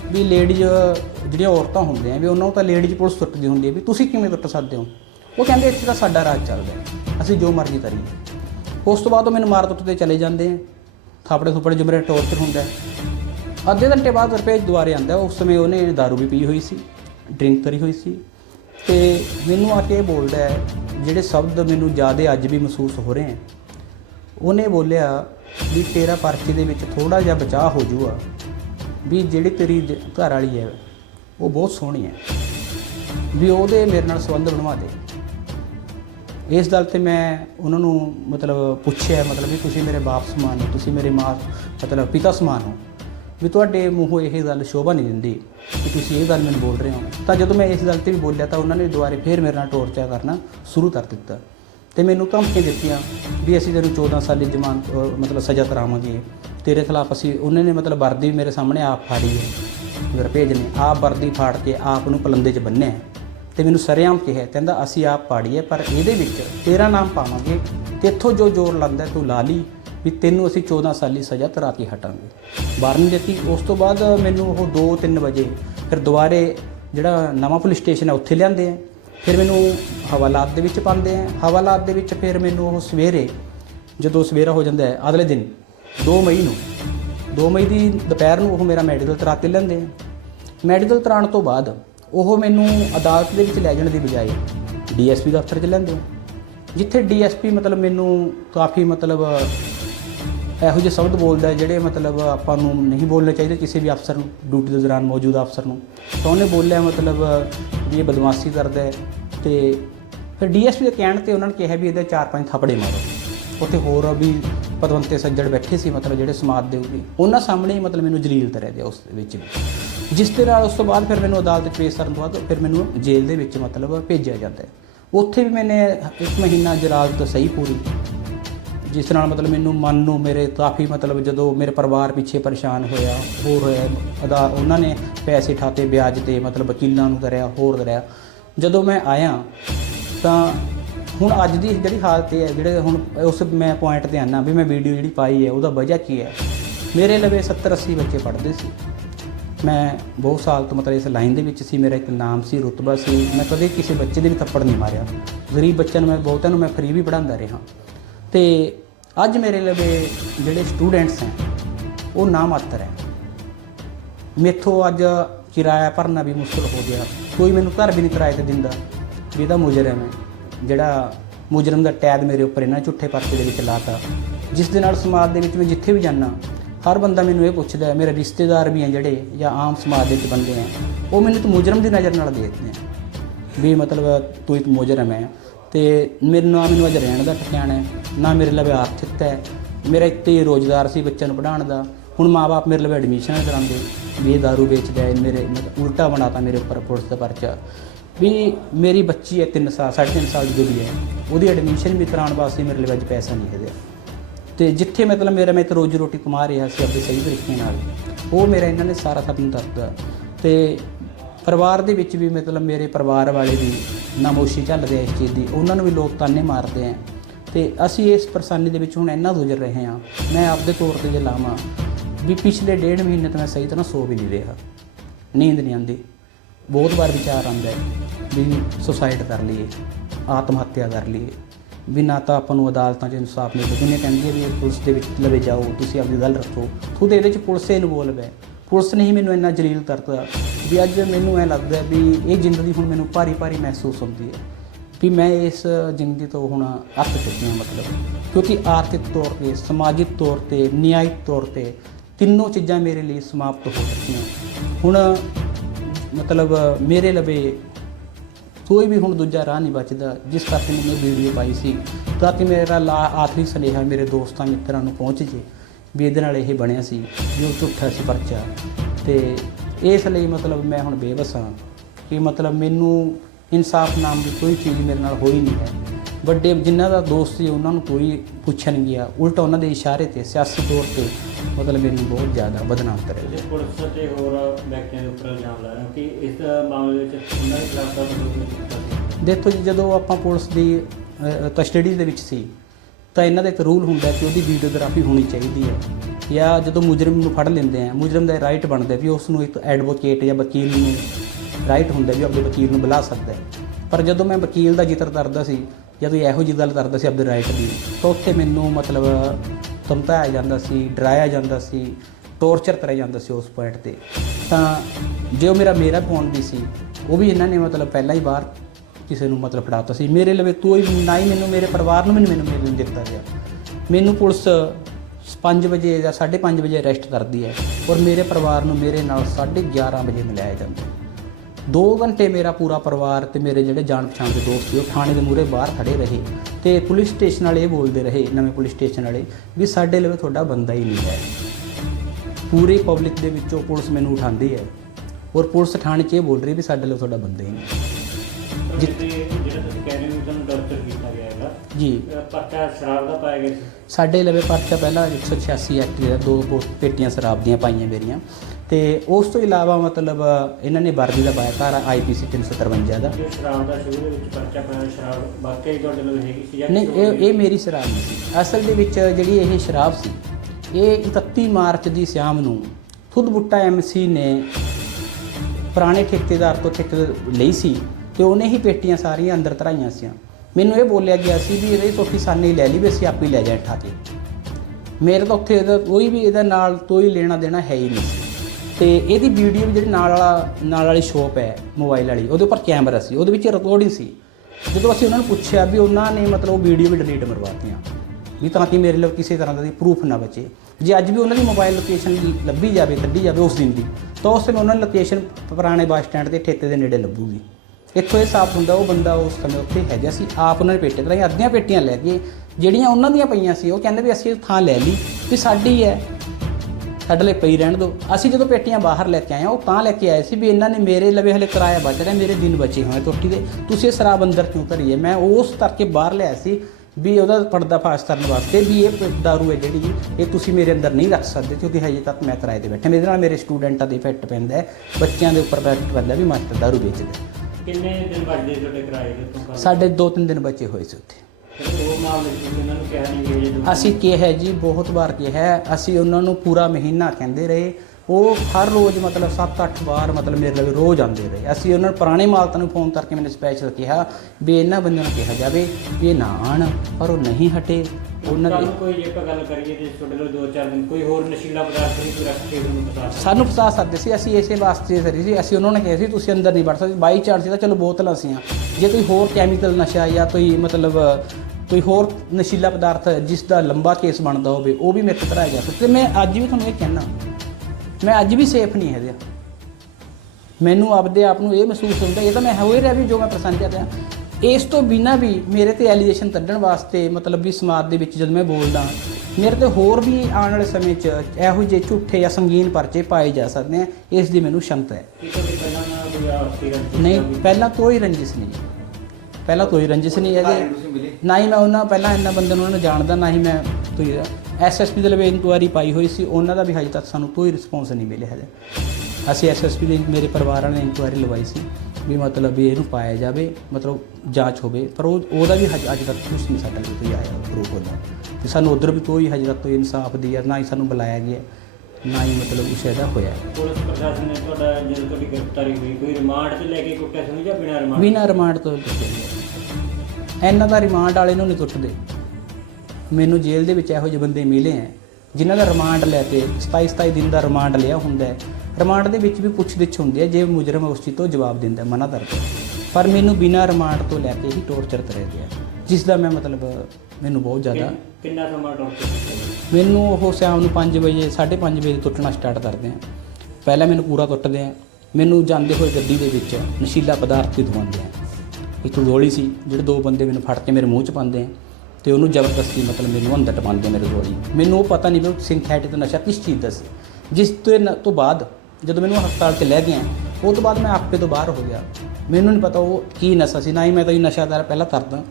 ਵੀ ਲੇਡੀਜ਼ ਜਿਹੜੀਆਂ ਔਰਤਾਂ ਹੁੰਦੀਆਂ, ਵੀ ਉਹਨਾਂ ਨੂੰ ਤਾਂ ਲੇਡੀਜ਼ ਪੁਲਿਸ ਟੁੱਟਦੀ ਹੁੰਦੀ ਹੈ, ਵੀ ਤੁਸੀਂ ਕਿਵੇਂ ਟੁੱਟ ਸਕਦੇ ਹੋ? ਉਹ ਕਹਿੰਦੇ ਇੱਥੇ ਤਾਂ ਸਾਡਾ ਰਾਜ ਚੱਲਦਾ ਹੈ। ਅਸੀਂ ਜੋ ਮਰਜ਼ੀ ਕਰੀਏ। ਉਸ ਤੋਂ ਬਾਅਦ ਉਹ ਮੈਨੂੰ ਮਾਰ ਕੁੱਟਦੇ ਚਲੇ ਜਾਂਦੇ ਆ। ਥਾਪੜੇ ਥੁਪੜੇ ਜਿਵੇਂ ਟੌਰਚਰ ਹੁੰਦਾ ਹੈ। ਅੱਧੇ ਘੰਟੇ ਬਾਅਦ ਰੁਪਏ ਦੁਆਰੇ ਆਂਦਾ ਉਸ ਸਮੇਂ ਉਹਨੇ दारू ਵੀ ਪੀ ਹੋਈ ਸੀ, ਡਰਿੰਕ ਕਰੀ ਹੋਈ ਸੀ। ਤੇ ਮੈਨੂੰ ਆ ਕੇ ਇਹ ਬੋਲਦਾ ਹੈ, ਜਿਹੜੇ ਸ਼ਬਦ ਮੈਨੂੰ ਜ਼ਿਆਦਾ ਅੱਜ ਵੀ ਮਹਿਸੂਸ ਹੋ ਰਹੇ ਹਨ ਉਹਨੇ ਬੋਲਿਆ ਵੀ ਤੇਰਾ ਪਰਚੇ ਦੇ ਵਿੱਚ ਥੋੜਾ ਜਿਹਾ ਬਚਾਅ ਹੋ ਜੂਗਾ। ਵੀ ਜਿਹੜੀ ਤੇਰੀ ਜ- ਘਰ ਵਾਲੀ ਹੈ, ਉਹ ਬਹੁਤ ਸੋਹਣੀ ਹੈ। ਵੀ ਉਹਦੇ ਮੇਰੇ ਨਾਲ ਸੰਬੰਧ ਬਣਵਾ ਦੇ। ਇਸ ਗੱਲ ਤੇ ਮੈਂ ਉਹਨਾਂ ਨੂੰ ਮਤਲਬ ਪੁੱਛਿਆ, ਮਤਲਬ ਵੀ ਤੁਸੀਂ ਮੇਰੇ ਬਾਪ ਸਮਾਨ ਹੋ, ਤੁਸੀਂ ਮੇਰੇ ਮਾਂ, ਮਤਲਬ ਪਿਤਾ ਸਮਾਨ ਹੋ, ਵੀ ਤੁਹਾਡੇ ਮੂੰਹੋਂ ਇਹ ਗੱਲ ਸ਼ੋਭਾ ਨਹੀਂ ਦਿੰਦੀ ਕਿ ਤੁਸੀਂ ਇਹ ਗੱਲ ਮੈਨੂੰ ਬੋਲ ਰਹੇ ਹੋ। ਤਾਂ ਜਦੋਂ ਮੈਂ ਇਸ ਗੱਲ ਤੇ ਵੀ ਬੋਲਿਆ ਤਾਂ ਉਹਨਾਂ ਨੇ ਦੁਬਾਰੇ ਫੇਰ ਮੇਰੇ ਨਾਲ ਟੋਰਚਰ ਕਰਨਾ ਸ਼ੁਰੂ ਕਰ ਦਿੱਤਾ ਤੇ ਮੈਨੂੰ ਧਮਕੀਆਂ ਦਿੱਤੀਆਂ ਵੀ ਅਸੀਂ ਤੈਨੂੰ 14 ਸਾਲੀ ਦੀ ਜ਼ਮਾਨਤ ਮਤਲਬ ਸਜ਼ਾ ਕਰਾਵਾਂਗੇ ਤੇਰੇ ਖਿਲਾਫ ਅਸੀਂ, ਉਹਨਾਂ ਨੇ ਮਤਲਬ ਵਰਦੀ ਵੀ ਮੇਰੇ ਸਾਹਮਣੇ ਆਪ ਫਾੜੀ ਹੈ। ਮੇਰੇ ਭੇਜ ਨੇ, ਆਪ ਵਰਦੀ ਫਾੜ ਕੇ ਆਪ ਨੂੰ ਪਲੰਦੇ 'ਚ ਬੰਨਿਆ ਤੇ ਮੈਨੂੰ ਸਰੇਆਮ ਕਿਹਾ, ਕਹਿੰਦਾ, ਅਸੀਂ ਆਪ ਪਾੜੀ ਹੈ ਪਰ ਇਹਦੇ ਵਿੱਚ ਤੇਰਾ ਨਾਮ ਪਾਵਾਂਗੇ ਤੇਥੋਂ ਜੋ ਜ਼ੋਰ ਲੱਗਦਾ ਤੂੰ ਲਾ ਲਈ, ਵੀ ਤੈਨੂੰ ਅਸੀਂ 14 ਸਾਲੀ ਸਜ਼ਾ ਤਰਾ ਕੇ ਹਟਾਂਗੇ। ਬਾਹਰ ਦਿੱਤੀ। ਉਸ ਤੋਂ ਬਾਅਦ ਮੈਨੂੰ ਉਹ 2-3 ਵਜੇ ਫਿਰ ਦੁਬਾਰੇ ਜਿਹੜਾ ਨਵਾਂ ਪੁਲਿਸ ਸਟੇਸ਼ਨ ਹੈ ਉੱਥੇ ਲਿਆਂਦੇ ਆ। ਫਿਰ ਮੈਨੂੰ ਹਵਾਲਾਤ ਦੇ ਵਿੱਚ ਪਾਉਂਦੇ ਆ। ਹਵਾਲਾਤ ਦੇ ਵਿੱਚ ਫਿਰ ਮੈਨੂੰ ਉਹ ਸਵੇਰੇ, ਜਦੋਂ ਸਵੇਰਾ ਹੋ ਜਾਂਦਾ ਹੈ, ਅਗਲੇ ਦਿਨ 2 ਮਈ ਨੂੰ 2 ਮਈ ਦੀ ਦੁਪਹਿਰ ਨੂੰ ਉਹ ਮੇਰਾ ਮੈਡੀਕਲ ਤਰਾ ਕੇ ਲੈਂਦੇ ਆ। ਮੈਡੀਕਲ ਕਰਾਉਣ ਤੋਂ ਬਾਅਦ ਉਹ ਮੈਨੂੰ ਅਦਾਲਤ ਦੇ ਵਿੱਚ ਲੈ ਜਾਣ ਦੀ ਬਜਾਏ ਡੀਐਸਪੀ ਦਫ਼ਤਰ 'ਚ ਲੈਂਦੇ ਆ। ਜਿੱਥੇ ਡੀਐਸਪੀ ਮਤਲਬ ਮੈਨੂੰ ਕਾਫੀ ਮਤਲਬ ਇਹੋ ਜਿਹੇ ਸ਼ਬਦ ਬੋਲਦਾ ਹੈ ਜਿਹੜੇ ਮਤਲਬ ਆਪਾਂ ਨੂੰ ਨਹੀਂ ਬੋਲਣੇ ਚਾਹੀਦੇ ਕਿਸੇ ਵੀ ਅਫਸਰ ਨੂੰ, ਡਿਊਟੀ ਦੇ ਦੌਰਾਨ ਮੌਜੂਦਾ ਅਫਸਰ ਨੂੰ। ਤਾਂ ਉਹਨੇ ਬੋਲਿਆ ਮਤਲਬ ਵੀ ਇਹ ਬਦਮਾਸ਼ੀ ਕਰਦਾ ਹੈ ਤੇ ਫਿਰ ਡੀਐਸਪੀ ਦੇ ਕਹਿਣ ਤੇ ਉਹਨਾਂ ਨੇ ਕਿਹਾ ਵੀ ਇਹਦੇ ਚਾਰ ਪੰਜ ਥਾਪੜੇ ਮਾਰੋ। ਉੱਥੇ ਹੋਰ ਵੀ ਪਦਵੰਤੇ ਸੱਜਣ ਬੈਠੇ ਸੀ ਮਤਲਬ ਜਿਹੜੇ ਸਮਾਜ ਦੇ ਵੀ ਉਹਨਾਂ ਸਾਹਮਣੇ ਹੀ ਮਤਲਬ ਮੈਨੂੰ ਜਲੀਲ ਤਰਿਆ ਗਿਆ ਉਸ ਵਿੱਚ ਵੀ। ਜਿਸ ਦੇ ਨਾਲ ਉਸ ਤੋਂ ਬਾਅਦ ਫਿਰ ਮੈਨੂੰ ਅਦਾਲਤ ਪੇਸ਼ ਕਰਨ ਤੋਂ ਬਾਅਦ ਫਿਰ ਮੈਨੂੰ ਜੇਲ੍ਹ ਦੇ ਵਿੱਚ ਮਤਲਬ ਭੇਜਿਆ ਜਾਂਦਾ ਹੈ। ਉੱਥੇ ਵੀ ਮੈਨੇ ਇੱਕ ਮਹੀਨਾ ਜਰਾਲਤ ਸਹੀ ਪੂਰੀ ਜਿਸ ਨਾਲ ਮਤਲਬ ਮੈਨੂੰ ਮਨ ਨੂੰ ਮੇਰੇ ਕਾਫੀ ਮਤਲਬ ਜਦੋਂ ਮੇਰੇ ਪਰਿਵਾਰ ਪਿੱਛੇ ਪਰੇਸ਼ਾਨ ਹੋਇਆ, ਹੋਰ ਹੋਇਆ, ਅਦਾ ਉਹਨਾਂ ਨੇ ਪੈਸੇ ਠਾਤੇ ਵਿਆਜ ਤੇ ਮਤਲਬ ਵਕੀਲਾਂ ਨੂੰ ਕਰਿਆ, ਹੋਰ ਕਰਿਆ। ਜਦੋਂ ਮੈਂ ਆਇਆ ਤਾਂ ਹੁਣ ਅੱਜ ਦੀ ਜਿਹੜੀ ਹਾਲਤ ਇਹ ਹੈ, ਜਿਹੜੇ ਹੁਣ ਉਸ ਮੈਂ ਪੁਆਇੰਟ ਤੇ ਆਨਾ ਵੀ ਮੈਂ ਵੀਡੀਓ ਜਿਹੜੀ ਪਾਈ ਹੈ, ਉਹਦਾ ਵਜ੍ਹਾ ਕੀ ਹੈ? ਮੇਰੇ ਲਵੇ 70 80 ਬੱਚੇ ਪੜ੍ਹਦੇ ਸੀ। ਮੈਂ ਬਹੁਤ ਸਾਲ ਤੋਂ ਮਤਲਬ ਇਸ ਲਾਈਨ ਦੇ ਵਿੱਚ ਸੀ, ਮੇਰਾ ਇੱਕ ਨਾਮ ਸੀ, ਰੁਤਬਾ ਸੀ। ਮੈਂ ਕਦੇ ਕਿਸੇ ਬੱਚੇ ਦੇ ਵੀ ਥੱਪੜ ਨਹੀਂ ਮਾਰਿਆ। ਗਰੀਬ ਬੱਚਿਆਂ ਨੂੰ ਮੈਂ ਬਹੁਤਿਆਂ ਨੂੰ ਮੈਂ ਫ੍ਰੀ ਵੀ ਪੜ੍ਹਾਉਂਦਾ ਰਿਹਾ। ਤੇ ਅੱਜ ਮੇਰੇ ਲਵੇ ਜਿਹੜੇ ਸਟੂਡੈਂਟਸ ਹੈ, ਉਹ ਨਾਮਾਤਰ ਹੈ। ਮੇਥੋਂ ਅੱਜ ਕਿਰਾਇਆ ਭਰਨਾ ਵੀ ਮੁਸ਼ਕਲ ਹੋ ਗਿਆ। ਕੋਈ ਮੈਨੂੰ ਘਰ ਵੀ ਨਹੀਂ ਕਿਰਾਏ ਤੇ ਦਿੰਦਾ। ਜਿਹਦਾ ਇਹਦਾ ਮੁਜਰਮ ਹੈ। ਜਿਹੜਾ ਮੁਜਰਮ ਦਾ ਟੈਗ ਮੇਰੇ ਉੱਪਰ ਇਹਨਾਂ ਝੁੱਠੇ ਪਰਚੇ ਦੇ ਵਿੱਚ ਲਾਤਾ। ਜਿਸ ਦੇ ਨਾਲ ਸਮਾਜ ਦੇ ਵਿੱਚ ਮੈਂ ਜਿੱਥੇ ਵੀ ਜਾਂਦਾ ਹਰ ਬੰਦਾ ਮੈਨੂੰ ਇਹ ਪੁੱਛਦਾ ਹੈ, ਮੇਰੇ ਰਿਸ਼ਤੇਦਾਰ ਵੀ ਹੈ ਜਿਹੜੇ ਜਾਂ ਆਮ ਸਮਾਜ ਦੇ ਵਿੱਚ ਬੰਦੇ ਹੈ ਉਹ ਮੈਨੂੰ ਤਾਂ ਮੁਜਰਮ ਦੀ ਨਜ਼ਰ ਨਾਲ ਦੇਖਦੇ ਹੈ ਵੀ ਮਤਲਬ ਤੂੰ ਇੱਕ ਮੁਜਰਮ ਹੈ ਤੇ ਮੇਰੇ ਨਾਲ ਮੈਨੂੰ ਅੱਜ ਰਹਿਣ ਦਾ ਠਿਕਾਣਾ ਹੈ, ਨਾ ਮੇਰੇ ਲਵੇ ਆਰਥਿਕ ਹੈ। ਮੇਰਾ ਇੱਥੇ ਤੇ ਰੋਜ਼ਗਾਰ ਸੀ ਬੱਚਿਆਂ ਨੂੰ ਪੜ੍ਹਾਉਣ ਦਾ। ਹੁਣ ਮਾਪੇ ਮੇਰੇ ਲਵੇ ਐਡਮਿਸ਼ਨ ਕਰਾਉਂਦੇ, ਵੀ ਇਹ ਦਾਰੂ ਵੇਚਦਾ ਹੈ, ਮੇਰੇ ਮਤਲਬ ਉਲਟਾ ਬਣਾਤਾ ਮੇਰੇ ਉੱਪਰ ਪੁਲਿਸ ਦਾ ਪਰਚਾ। ਵੀ ਮੇਰੀ ਬੱਚੀ ਹੈ 3 ਸਾਲ 3.5 ਸਾਲ ਦੀ ਗੁੜੀ ਹੈ, ਉਹਦੀ ਐਡਮਿਸ਼ਨ ਵੀ ਕਰਾਉਣ ਵਾਸਤੇ ਮੇਰੇ ਲਈ ਅੱਜ ਪੈਸਾ ਨਹੀਂ ਹੈਗਾ। ਤੇ ਜਿੱਥੇ ਮਤਲਬ ਮੇਰਾ ਮੈਂ ਇੱਕ ਰੋਜੀ ਰੋਟੀ ਕਮਾ ਰਿਹਾ ਸੀ ਆਪਣੇ ਸਹੀ ਤਰੀਕੇ ਨਾਲ, ਉਹ ਮੇਰਾ ਇਹਨਾਂ ਨੇ ਸਾਰਾ ਖਤਮ ਕਰਤਾ ਤੇ ਪਰਿਵਾਰ ਦੇ ਵਿੱਚ ਵੀ ਮਤਲਬ ਮੇਰੇ ਪਰਿਵਾਰ ਵਾਲੇ ਵੀ ਨਾਮੋਸ਼ੀ ਚੱਲਦੇ ਆ ਇਸ ਚੀਜ਼ ਦੀ, ਉਹਨਾਂ ਨੂੰ ਵੀ ਲੋਕ ਤਾਨੇ ਮਾਰਦੇ ਆ। ਤੇ ਅਸੀਂ ਇਸ ਪਰੇਸ਼ਾਨੀ ਦੇ ਵਿੱਚ ਹੁਣ ਇੰਨਾ ਗੁਜ਼ਰ ਰਹੇ ਹਾਂ, ਮੈਂ ਆਪਦੇ ਤੌਰ ਤੇ ਜੇ ਲਾਵਾਂ ਵੀ ਪਿਛਲੇ ਡੇਢ ਮਹੀਨੇ ਤੋਂ ਮੈਂ ਸਹੀ ਤਰ੍ਹਾਂ ਸੋ ਵੀ ਨਹੀਂ ਰਿਹਾ। ਨੀਂਦ ਨਹੀਂ ਆਉਂਦੀ। ਬਹੁਤ ਵਾਰ ਵਿਚਾਰ ਆਉਂਦਾ ਵੀ ਸੁਸਾਈਡ ਕਰ ਲਈਏ ਆਤਮ ਹੱਤਿਆ ਕਰ ਲਈਏ। ਵੀ ਨਾ ਤਾਂ ਆਪਾਂ ਨੂੰ ਅਦਾਲਤਾਂ 'ਚ ਇਨਸਾਫ ਮਿਲਦਾ ਦੁਨੀਆ ਕਹਿੰਦੀ ਹੈ ਵੀ ਇਹ ਪੁਲਿਸ ਦੇ ਵਿੱਚ ਲਵੇ ਜਾਓ, ਤੁਸੀਂ ਆਪਣੀ ਗੱਲ ਰੱਖੋ। ਖੁਦ ਇਹਦੇ 'ਚ ਪੁਲਿਸ ਹੀ ਇਨਵੋਲਵ ਹੈ। ਪੁਲਿਸ ਨੇ ਹੀ ਮੈਨੂੰ ਇੰਨਾ ਜਲੀਲ ਕਰਤਾ ਵੀ ਅੱਜ ਮੈਨੂੰ ਐ ਲੱਗਦਾ ਵੀ ਇਹ ਜ਼ਿੰਦਗੀ ਹੁਣ ਮੈਨੂੰ ਭਾਰੀ ਭਾਰੀ ਮਹਿਸੂਸ ਹੁੰਦੀ ਹੈ ਵੀ ਮੈਂ ਇਸ ਜ਼ਿੰਦਗੀ ਤੋਂ ਹੁਣ ਅੱਕ ਚੁੱਕੀ ਹਾਂ ਮਤਲਬ। ਕਿਉਂਕਿ ਆਰਥਿਕ ਤੌਰ ਤੇ, ਸਮਾਜਿਕ ਤੌਰ ਤੇ, ਨਿਆਇਕ ਤੌਰ ਤੇ ਤਿੰਨੋਂ ਚੀਜ਼ਾਂ ਮੇਰੇ ਲਈ ਸਮਾਪਤ ਹੋ ਚੁੱਕੀਆਂ। ਹੁਣ ਮਤਲਬ ਮੇਰੇ ਲਵੇ ਕੋਈ ਵੀ ਹੁਣ ਦੂਜਾ ਰਾਹ ਨਹੀਂ ਬਚਦਾ, ਜਿਸ ਕਰਕੇ ਮੈਂ ਵੀਡੀਓ ਪਾਈ ਸੀ, ਤਾਂ ਕਿ ਮੇਰਾ ਲਾ, ਆਖਰੀ ਸੁਨੇਹਾ ਮੇਰੇ ਦੋਸਤਾਂ, ਮਿੱਤਰਾਂ ਨੂੰ ਪਹੁੰਚ ਜੇ, ਵੀ ਇਹਦੇ ਨਾਲ ਇਹ ਬਣਿਆ ਸੀ ਜੋ ਝੂਠਾ ਸੀ ਪਰਚਾ। ਤੇ ਇਸ ਲਈ ਮਤਲਬ ਮੈਂ ਹੁਣ ਬੇਵਸ ਹਾਂ, ਕਿ ਮਤਲਬ ਮੈਨੂੰ ਇਨਸਾਫ ਨਾਮ ਦੀ ਕੋਈ ਚੀਜ਼ ਮੇਰੇ ਨਾਲ ਹੋਈ ਨਹੀਂ ਹੈ। ਵੱਡੇ ਜਿਨ੍ਹਾਂ ਦਾ ਦੋਸਤ ਸੀ, ਉਹਨਾਂ ਨੂੰ ਕੋਈ ਪੁੱਛਣ ਨਹੀਂ ਗਿਆ, ਉਲਟਾ ਉਹਨਾਂ ਦੇ ਇਸ਼ਾਰੇ ਤੇ, ਸਿਆਸੀ ਤੌਰ ਤੇ ਮਤਲਬ ਮੈਨੂੰ ਬਹੁਤ ਜ਼ਿਆਦਾ ਬਦਨਾਮ ਕਰਿਆ ਜੇ ਪੁਲਿਸ ਤੇ ਹੋਰ ਵਿਅਕਤੀਆਂ ਦੇ ਉੱਪਰ ਇਲਜ਼ਾਮ ਲਾ ਰਹੇ ਹੋ ਕਿ ਇਸ ਮਾਮਲੇ ਵਿੱਚ ਉਹਨਾਂ ਦੇ ਖਿਲਾਫ ਦਾ ਮਤਲਬ ਦੇਖੋ ਜੀ ਜਦੋਂ ਆਪਾਂ ਪੁਲਿਸ ਦੀ ਕਸਟਡੀ ਦੇ ਵਿੱਚ ਸੀ ਤਾਂ ਇਹਨਾਂ ਦਾ ਇੱਕ ਰੂਲ ਹੁੰਦਾ ਕਿ ਉਹਦੀ ਵੀਡੀਓਗ੍ਰਾਫੀ ਹੋਣੀ ਚਾਹੀਦੀ ਹੈ। ਜਾਂ ਜਦੋਂ ਮੁਜਰਮ ਨੂੰ ਫੜ ਲੈਂਦੇ ਆ ਮੁਜਰਮ ਦਾ ਰਾਈਟ ਬਣਦਾ ਵੀ ਉਸ ਨੂੰ ਇੱਕ ਐਡਵੋਕੇਟ ਜਾਂ ਵਕੀਲ ਨੂੰ ਰਾਈਟ ਹੁੰਦਾ ਵੀ ਆਪਣੇ ਵਕੀਲ ਨੂੰ ਬੁਲਾ ਸਕਦਾ ਹੈ। ਪਰ ਜਦੋਂ ਮੈਂ ਵਕੀਲ ਦਾ ਜ਼ਿਕਰ ਕਰਦਾ ਸੀ ਜਦੋਂ ਇਹੋ ਜਿਹੀ ਗੱਲ ਕਰਦਾ ਸੀ ਆਪਣੇ ਰਾਈਟ ਦੀ ਤਾਂ ਉੱਥੇ ਮੈਨੂੰ ਮਤਲਬ ਧਮਕਾਇਆ ਜਾਂਦਾ ਸੀ, ਡਰਾਇਆ ਜਾਂਦਾ ਸੀ ਟੌਰਚਰ ਕਰਿਆ ਜਾਂਦਾ ਸੀ ਉਸ ਪੁਆਇੰਟ ਤੇ। ਤਾਂ ਜੋ ਮੇਰਾ ਮੇਰਾ ਫੋਨ ਵੀ ਸੀ, ਉਹ ਵੀ ਇਹਨਾਂ ਨੇ ਮਤਲਬ ਪਹਿਲਾਂ ਹੀ ਬਾਹਰ ਕਿਸੇ ਨੂੰ ਮਤਲਬ ਫੜਾਤਾ ਸੀ। ਮੇਰੇ ਲਵੇ ਕੋਈ ਨਾ ਹੀ ਮੈਨੂੰ, ਮੇਰੇ ਪਰਿਵਾਰ ਨੂੰ ਵੀ ਨਹੀਂ ਮੈਨੂੰ ਮਿਲਣ ਦਿੱਤਾ ਗਿਆ। ਮੈਨੂੰ ਪੁਲਿਸ 5 ਵਜੇ ਜਾਂ 5:30 ਵਜੇ ਅਰੈਸਟ ਕਰਦੀ ਹੈ ਔਰ ਮੇਰੇ ਪਰਿਵਾਰ ਨੂੰ ਮੇਰੇ ਨਾਲ 11:30 ਵਜੇ ਮਿਲਾਇਆ ਜਾਂਦਾ ਹੈ। 2 ਘੰਟੇ ਮੇਰਾ ਪੂਰਾ ਪਰਿਵਾਰ ਤੇ ਮੇਰੇ ਜਿਹੜੇ ਜਾਣ ਪਛਾਣ ਦੇ ਦੋਸਤ ਸੀ, ਉਹ ਥਾਣੇ ਦੇ ਮੂਹਰੇ ਬਾਹਰ ਖੜੇ ਰਹੇ। ਤੇ ਪੁਲਿਸ ਸਟੇਸ਼ਨ ਵਾਲੇ ਇਹ ਬੋਲਦੇ ਰਹੇ ਨਵੇਂ ਪੁਲਿਸ ਸਟੇਸ਼ਨ ਵਾਲੇ ਵੀ ਸਾਡੇ ਲਵੇ ਤੁਹਾਡਾ ਬੰਦਾ ਹੀ ਨਹੀਂ ਹੈ। ਪੂਰੀ ਪਬਲਿਕ ਦੇ ਵਿੱਚੋਂ ਪੁਲਿਸ ਮੈਨੂੰ ਉਠਾਉਂਦੀ ਹੈ ਔਰ ਪੁਲਿਸ ਥਾਣੇ 'ਚ ਇਹ ਬੋਲ ਰਹੀ ਵੀ ਸਾਡੇ ਲਈ ਤੁਹਾਡਾ ਬੰਦਾ ਹੀ ਨਹੀਂ। ਜਿੱਥੇ ਜਿਹੜਾ ਤੁਸੀਂ ਕਹਿ ਰਹੇ ਹੋ ਤੁਹਾਨੂੰ ਟੌਰਚਰ ਕੀਤਾ ਗਿਆ ਹੈਗਾ ਜੀ। ਪਰਚਾ ਸ਼ਰਾਬ ਦਾ ਪਾਇਆ ਗਿਆ ਸਾਡੇ ਲਵੇ ਪਰਚਾ ਪਹਿਲਾਂ 186 ਐਕਟ ਦੇ ਦੋ ਪੇਟੀਆਂ ਸ਼ਰਾਬ ਦੀਆਂ ਪਾਈਆਂ ਮੇਰੀਆਂ। ਤੇ ਉਸ ਤੋਂ ਇਲਾਵਾ ਮਤਲਬ ਇਹਨਾਂ ਨੇ ਵਰਦੀ ਦਾ ਪਾਇਆ ਘਰ ਆਈਪੀਸੀ 353 ਦਾ। ਸ਼ਰਾਬ ਦਾ ਸ਼ੁਰੂ ਦੇ ਵਿੱਚ ਪਰਚਾ ਪਾਇਆ ਸ਼ਰਾਬ ਵਾਕਈ ਤੁਹਾਡੇ ਨਾਲ ਹੈਗੀ ਸੀ ਜਾਂ ਨਹੀਂ ਇਹ ਇਹ ਮੇਰੀ ਸ਼ਰਾਬ ਨਹੀਂ ਸੀ। ਅਸਲ ਦੇ ਵਿੱਚ ਜਿਹੜੀ ਇਹ ਸ਼ਰਾਬ ਸੀ ਇਹ 31 ਮਾਰਚ ਦੀ ਸ਼ਾਮ ਨੂੰ ਖੁਦ ਬੁੱਟਾ ਐਮਸੀ ਨੇ ਪੁਰਾਣੇ ਠੇਕੇਦਾਰ ਤੋਂ ਠੇਕੇ ਲਈ ਸੀ ਤੇ ਉਹਨੇ ਹੀ ਪੇਟੀਆਂ ਸਾਰੀਆਂ ਅੰਦਰ ਧਰਾਈਆਂ ਸੀ ਮੈਨੂੰ ਇਹ ਬੋਲਿਆ ਗਿਆ ਸੀ ਵੀ ਇਹਦੇ ਤੋਂ ਕਿਸਾਨੇ ਲੈ ਲਈ ਵੀ ਅਸੀਂ ਆਪੇ ਲੈ ਜਾਏ ਠਾ ਕੇ ਮੇਰੇ ਤਾਂ ਉੱਥੇ ਇਹਦਾ ਕੋਈ ਵੀ ਇਹਦਾ ਨਾਲ ਕੋਈ ਲੈਣਾ ਦੇਣਾ ਹੈ ਹੀ ਨਹੀਂ ਤੇ ਇਹਦੀ ਵੀਡੀਓ ਵੀ ਜਿਹੜੀ ਨਾਲ ਵਾਲਾ, ਨਾਲ ਵਾਲੀ ਸ਼ੋਪ ਹੈ ਮੋਬਾਈਲ ਵਾਲੀ, ਉਹਦੇ ਉੱਪਰ ਕੈਮਰਾ ਸੀ, ਉਹਦੇ ਵਿੱਚ ਰਿਕਾਰਡਿੰਗ ਸੀ। ਜਦੋਂ ਅਸੀਂ ਉਹਨਾਂ ਨੂੰ ਪੁੱਛਿਆ ਵੀ ਉਹਨਾਂ ਨੇ ਮਤਲਬ ਉਹ ਵੀਡੀਓ ਵੀ ਡਿਲੀਟ ਮਰਵਾਤੀਆਂ, ਵੀ ਤਾਂ ਕਿ ਮੇਰੇ ਲਈ ਕਿਸੇ ਤਰ੍ਹਾਂ ਦਾ ਦੀ ਪ੍ਰੂਫ ਨਾ ਬਚੇ। ਜੇ ਅੱਜ ਵੀ ਉਹਨਾਂ ਦੀ ਮੋਬਾਈਲ ਲੋਕੇਸ਼ਨ ਲੱਭੀ ਜਾਵੇ, ਕੱਢੀ ਜਾਵੇ ਉਸ ਦਿਨ ਦੀ, ਤਾਂ ਉਸ ਸਮੇਂ ਉਹਨਾਂ ਦੀ ਲੋਕੇਸ਼ਨ ਪੁਰਾਣੇ ਬੱਸ ਸਟੈਂਡ ਤੇ ਠੇਤੇ ਦੇ ਨੇੜੇ ਲੱਭੂਗੀ। ਇੱਥੋਂ ਇਹ ਸਾਫ਼ ਹੁੰਦਾ, ਉਹ ਬੰਦਾ ਉਸ ਸਮੇਂ ਉੱਥੇ ਹੈਗਾ ਸੀ, ਆਪ ਉਹਨਾਂ ਨੇ ਪੇਟੇ ਤੇ ਅੱਧੀਆਂ ਪੇਟੀਆਂ ਲੈ ਗਏ ਜਿਹੜੀਆਂ ਉਹਨਾਂ ਦੀਆਂ ਪਈਆਂ ਸੀ, ਉਹ ਕਹਿੰਦੇ ਵੀ ਅਸੀਂ ਥਾਂ ਲੈ ਲਈ, ਵੀ ਸਾਡੀ ਹੈ ਸਾਡੇ ਲਈ ਪਈ ਰਹਿਣ ਦਿਓ ਅਸੀਂ ਜਦੋਂ ਪੇਟੀਆਂ ਬਾਹਰ ਲੈ ਕੇ ਆਏ ਹਾਂ, ਉਹ ਤਾਂ ਲੈ ਕੇ ਆਏ ਸੀ ਵੀ ਇਹਨਾਂ ਨੇ ਮੇਰੇ ਲਵੇ ਹਲੇ ਕਿਰਾਇਆ ਬਚ ਰਿਹਾ ਮੇਰੇ ਦਿਨ ਬਚੇ ਹੋਏ ਟੋਟੀ ਦੇ। ਤੁਸੀਂ ਇਹ ਸ਼ਰਾਬ ਅੰਦਰ ਕਿਉਂ ਧਰੀ ਹੈ ਮੈਂ ਉਸ ਕਰਕੇ ਬਾਹਰ ਲਿਆ ਸੀ ਵੀ ਉਹਦਾ ਪਰਦਾ ਫਾਸ਼ ਕਰਨ ਵਾਸਤੇ ਵੀ ਇਹ ਦਾਰੂ ਹੈ ਜਿਹੜੀ ਇਹ ਤੁਸੀਂ ਮੇਰੇ ਅੰਦਰ ਨਹੀਂ ਰੱਖ ਸਕਦੇ ਕਿਉਂਕਿ ਹਜੇ ਤੱਕ ਮੈਂ ਕਿਰਾਏ ਤੇ ਬੈਠਾ। ਮੇਰੇ ਨਾਲ ਮੇਰੇ ਸਟੂਡੈਂਟਾਂ ਦੇ ਇਫੈਕਟ ਪੈਂਦਾ ਹੈ ਬੱਚਿਆਂ ਦੇ ਉੱਪਰ ਇਫੈਕਟ ਪੈਂਦਾ ਵੀ ਮਾਸਟਰ ਦਾਰੂ ਵੇਚਦੇ। ਕਿੰਨੇ ਦਿਨ ਬਚਦੇ ਤੁਹਾਡੇ ਕਿਰਾਏ ਦੇ? ਸਾਡੇ 2-3 ਦਿਨ ਬਚੇ ਹੋਏ ਸੀ ਉੱਥੇ। ਨੂੰ ਅਸੀਂ ਕਿਹਾ ਜੀ ਬਹੁਤ ਵਾਰ ਕਿਹਾ ਅਸੀਂ ਉਹਨਾਂ ਨੂੰ ਪੂਰਾ ਮਹੀਨਾ ਕਹਿੰਦੇ ਰਹੇ। ਉਹ ਹਰ ਰੋਜ਼ ਮਤਲਬ 7-8 ਵਾਰ ਮਤਲਬ ਮੇਰੇ ਲਈ ਰੋਜ਼ ਆਉਂਦੇ ਰਹੇ। ਅਸੀਂ ਉਹਨਾਂ ਨੂੰ ਪੁਰਾਣੇ ਮਾਲਕਾਂ ਨੂੰ ਫੋਨ ਕਰਕੇ ਮੈंने ਸਪੈਸ਼ਲ ਕਿਹਾ ਵੀ ਇਹਨਾਂ ਬੰਦਿਆਂ ਨੂੰ ਕਿਹਾ ਜਾਵੇ ਵੀ ਇਹ ਨਾ ਆਣ ਪਰ ਉਹ ਨਹੀਂ ਹਟੇ। ਉਹਨਾਂ ਦੇ ਨੂੰ ਕੋਈ ਜੇ ਆਪਾਂ ਗੱਲ ਕਰੀਏ ਤੇ ਤੁਹਾਡੇ ਕੋਲ ਦੋ ਚਾਰ ਦਿਨ ਕੋਈ ਹੋਰ ਨਸ਼ੀਲਾ ਪਦਾਰਥ ਨਹੀਂ ਕੋਈ ਰੱਖ ਤੁਹਾਨੂੰ ਪਤਾ ਸਾਨੂੰ ਫਸਾ ਸਕਦੇ ਸੀ ਅਸੀਂ ਇਸੇ ਵਾਸਤੇ ਸਰੀ ਸੀ। ਅਸੀਂ ਉਹਨਾਂ ਨੇ ਕਿਹਾ ਸੀ ਤੁਸੀਂ ਅੰਦਰ ਨਹੀਂ ਵੜ ਸਕਦੇ। ਬਾਈ ਚਾਂਸ ਸੀ ਤਾਂ ਚਲੋ ਬੋਤਲਾਂ ਸੀਆਂ। ਜੇ ਕੋਈ ਹੋਰ ਕੈਮੀਕਲ ਨਸ਼ਾ ਜਾਂ ਕੋਈ ਮਤਲਬ ਕੋਈ ਹੋਰ ਨਸ਼ੀਲਾ ਪਦਾਰਥ ਜਿਸ ਦਾ ਲੰਬਾ ਕੇਸ ਬਣਦਾ ਹੋਵੇ ਉਹ ਵੀ ਮੇਰੇ ਤੇ ਕਰਾਇਆ ਜਾ ਸਕਦਾ ਤੇ ਮੈਂ ਅੱਜ ਵੀ ਤੁਹਾਨੂੰ ਇਹ ਕਹਿਣਾ ਮੈਂ ਅੱਜ ਵੀ ਸੇਫ ਨਹੀਂ ਹੈਗਾ। ਮੈਨੂੰ ਆਪਦੇ ਆਪ ਨੂੰ ਇਹ ਮਹਿਸੂਸ ਹੁੰਦਾ ਇਹ ਤਾਂ ਮੈਂ ਹੋ ਹੀ ਰਿਹਾ ਵੀ ਜੋ ਮੈਂ ਪਸੰਦ ਕਰਦਾ ਇਸ ਤੋਂ ਬਿਨਾ ਵੀ ਮੇਰੇ ਤੇ ਐਲੀਗੇਸ਼ਨ ਕੱਢਣ ਵਾਸਤੇ ਮਤਲਬ ਵੀ ਸਮਾਜ ਦੇ ਵਿੱਚ ਜਦ ਮੈਂ ਬੋਲਦਾ ਮੇਰੇ ਤੇ ਹੋਰ ਵੀ ਆਉਣ ਵਾਲੇ ਸਮੇਂ 'ਚ ਇਹੋ ਜਿਹੇ ਝੂਠੇ ਜਾਂ ਸੰਗੀਨ ਪਰਚੇ ਪਾਏ ਜਾ ਸਕਦੇ ਆ ਇਸ ਦੀ ਮੈਨੂੰ ਸ਼ੰਕਾ ਹੈ। ਨਹੀਂ ਪਹਿਲਾਂ ਕੋਈ ਰੰਜਿਸ਼ ਨਹੀਂ। ਪਹਿਲਾਂ ਕੋਈ ਰੰਜਿਸ਼ ਨਹੀਂ ਘਰ ਹੈਗੇ। ਨਾ ਹੀ ਮੈਂ ਉਹਨਾਂ ਪਹਿਲਾਂ ਇੰਨਾ ਬੰਦੇ ਨੂੰ ਉਹਨਾਂ ਨੂੰ ਜਾਣਦਾ, ਨਾ ਹੀ ਮੈਂ ਕੋਈ ਐਸਐਸਪੀ ਦੇ ਲਵੇ ਇਨਕੁਆਇਰੀ ਪਾਈ ਹੋਈ ਸੀ, ਉਹਨਾਂ ਦਾ ਵੀ ਹਜੇ ਤੱਕ ਸਾਨੂੰ ਕੋਈ ਰਿਸਪੌਂਸ ਨਹੀਂ ਮਿਲਿਆ ਹਜੇ। ਅਸੀਂ ਐਸਐਸਪੀ ਦੇ ਮੇਰੇ ਪਰਿਵਾਰਾਂ ਨੇ ਇਨਕੁਆਇਰੀ ਲਵਾਈ ਸੀ ਵੀ ਮਤਲਬ ਵੀ ਇਹਨੂੰ ਪਾਇਆ ਜਾਵੇ, ਮਤਲਬ ਜਾਂਚ ਹੋਵੇ। ਪਰ ਉਹ ਉਹਦਾ ਵੀ ਹਜੇ ਅੱਜ ਤੱਕ ਕੁਝ ਨਹੀਂ ਸਾਡਾ ਕੋਈ ਆਇਆ ਪ੍ਰੂਫ ਹੁੰਦਾ ਤੇ ਸਾਨੂੰ ਉਧਰ ਵੀ ਕੋਈ ਹਜੇ ਤੱਕ ਕੋਈ ਇਨਸਾਫ ਦੀ ਨਾ ਹੀ ਸਾਨੂੰ ਬੁਲਾਇਆ ਗਿਆ। ਨਾ ਹੀ ਮਤਲਬ ਕੁਛ ਇਹਦਾ ਹੋਇਆ। ਪੁਲਿਸ ਪ੍ਰਸ਼ਾਸਨ ਨੇ ਤੁਹਾਡਾ ਜਦੋਂ ਤੁਹਾਡੀ ਗ੍ਰਿਫਤਾਰੀ ਹੋਈ ਕੋਈ ਰਿਮਾਂਡ 'ਚ ਲੈ ਕੇ ਕੁੱਟਿਆ ਸੀ ਜਾਂ ਬਿਨਾਂ ਰਿਮਾਂਡ ਬਿਨਾਂ ਰਿਮਾਂਡ ਤੋਂ ਟੁੱਟੇ ਇਹਨਾਂ ਦਾ ਰਿਮਾਂਡ ਵਾਲੇ ਨੂੰ ਨਹੀਂ ਟੁੱਟਦੇ ਮੈਨੂੰ ਜੇਲ੍ਹ ਦੇ ਵਿੱਚ ਇਹੋ ਜਿਹੇ ਬੰਦੇ ਮਿਲੇ ਆ ਜਿਨ੍ਹਾਂ ਦਾ ਰਿਮਾਂਡ ਲੈ ਕੇ 27 27 ਦਿਨ ਦਾ ਰਿਮਾਂਡ ਲਿਆ ਹੁੰਦਾ ਹੈ। ਰਿਮਾਂਡ ਦੇ ਵਿੱਚ ਵੀ ਪੁੱਛਗਿੱਛ ਹੁੰਦੀ ਹੈ ਜੇ ਮੁਜਰਮ ਉਸ ਚੀਜ਼ ਤੋਂ ਜਵਾਬ ਦਿੰਦਾ ਹੈ, ਮਨਾ ਕਰਦਾ। ਪਰ ਮੈਨੂੰ ਬਿਨਾਂ ਰਿਮਾਂਡ ਤੋਂ ਲੈ ਕੇ ਹੀ ਟੌਰਚਰ ਕਰਿਆ ਗਿਆ। ਜਿਸ ਦਾ ਮੈਂ ਮਤਲਬ ਮੈਨੂੰ ਬਹੁਤ ਜ਼ਿਆਦਾ ਕਿੰਨਾ ਸਮਾਂ ਕੀਤਾ? ਮੈਨੂੰ ਉਹ ਸ਼ਾਮ ਨੂੰ 5 ਵਜੇ 5:30 ਵਜੇ ਟੁੱਟਣਾ ਸਟਾਰਟ ਕਰਦੇ ਆ। ਪਹਿਲਾਂ ਮੈਨੂੰ ਪੂਰਾ ਟੁੱਟਦੇ ਆ। ਮੈਨੂੰ ਜਾਂਦੇ ਹੋਏ ਗੱਡੀ ਦੇ ਵਿੱਚ ਨਸ਼ੀਲਾ ਪਦਾਰਥ ਵੀ ਦਵਾਉਂਦੇ ਆ। ਇੱਕ ਗੋਲੀ ਸੀ ਜਿਹੜੇ ਦੋ ਬੰਦੇ ਮੈਨੂੰ ਫੜ ਕੇ ਮੇਰੇ ਮੂੰਹ 'ਚ ਪਾਉਂਦੇ ਆ ਤੇ ਉਹਨੂੰ ਜ਼ਬਰਦਸਤੀ ਮਤਲਬ ਮੈਨੂੰ ਅੰਦਰ ਟਪਾਉਂਦੇ ਮੇਰੇ ਗੋਲੀ। ਮੈਨੂੰ ਉਹ ਪਤਾ ਨਹੀਂ ਵੀ ਉਹ ਸਿੰਥੈਟਿਕ ਨਸ਼ਾ ਕਿਸ ਚੀਜ਼ ਦਾ ਸੀ। ਜਿਸ ਤੋਂ ਨ- ਤੋਂ ਬਾਅਦ ਜਦੋਂ ਮੈਨੂੰ ਹਸਪਤਾਲ 'ਚ ਲੈ ਗਏ ਉਹ ਤੋਂ ਬਾਅਦ ਮੈਂ ਆਪੇ ਤੋਂ ਬਾਹਰ ਹੋ ਗਿਆ। ਮੈਨੂੰ ਨਹੀਂ ਪਤਾ ਉਹ ਕੀ ਨਸ਼ਾ ਸੀ ਨਾ ਹੀ ਮੈਂ ਤਾਂ ਇਹ ਨਸ਼ਾਦਾਰ ਪਹਿਲਾਂ ਕਰਦਾ